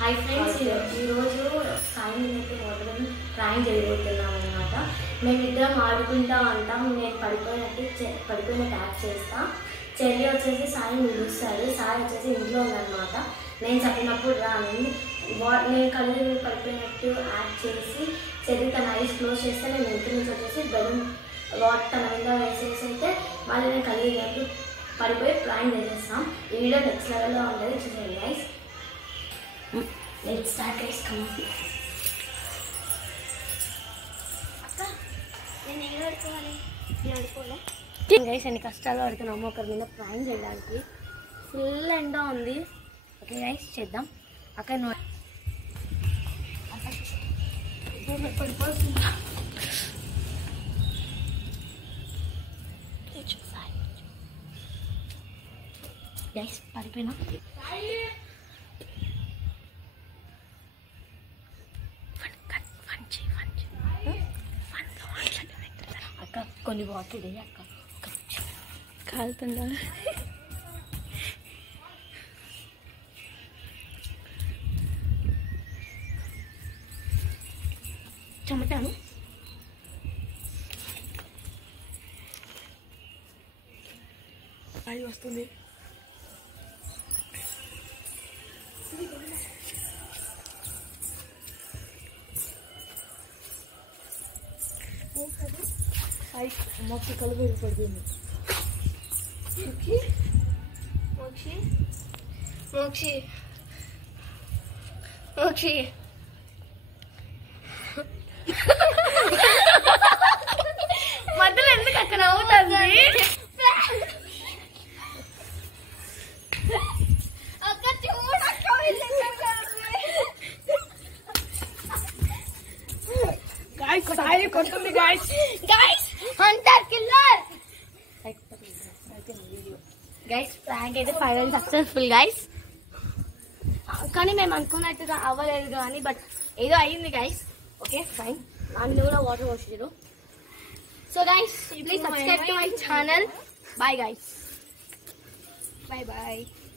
Hi friends, ఈరోజు సాయి అయితే మొదలు ట్రైన్ చేయబోతున్నాం అనమాట. మేమిద్దరం ఆడుకుంటా ఉంటాం. నేను పడిపోయినట్టు యాక్ట్ చేస్తా. చెల్లి వచ్చేసి సాయి నిలుస్తాడు. సాయి వచ్చేసి ఇంట్లో ఉందన్నమాట. నేను చెప్పినప్పుడు రాను. నేను కళ్ళు పడిపోయినట్టు యాక్ట్ చేసి చెల్లి తన ఐస్ క్లోజ్ చేస్తే నేను ఇంటి నుంచి వచ్చేసి బెలూన్ తన మీద వేసేసి అయితే మళ్ళీ నేను కళ్ళు పడిపోయి ట్రైన్ చేసేస్తాం. ఈ వీడియో నెక్స్ట్ లెవెల్లో ఉంటుంది, చూసేయండి guys. Let's start, guys. Come on. Akka, నేను ఏం ఆడుకోవాలి? నేను ఆడుకోలే. గైస్ అన్ని కష్టాలు పడుతున్నాము ఒకరి మీద ప్రాంక్ చేయడానికి. ఫుల్ ఎండ ఉంది. ఓకే గైస్, చేద్దాం. అక్కడ పడిపోతుందా? గైస్ పడిపోయినా. అక్క కొన్ని వాటర్ అక్క కాలుతుందా? చెమటాను. అది వస్తుంది. మోక్షి కలుపు పడుతుంది. మోక్షి మోక్షి మోక్షి మధ్యలో ఎందుకు అక్కడ అవుతుంది? కొడుతుంది guys. Guys Hunter killer. Guys prank అయితే ఫైనల్ సక్సెస్ఫుల్ గైస్. కానీ మేము అనుకున్నట్టుగా అవ్వలేదు కానీ బట్ ఏదో అయ్యింది గైస్. Okay fine. దాంట్లో కూడా వాటర్ పోసారు. So guys please subscribe to my channel. Bye guys. Bye bye.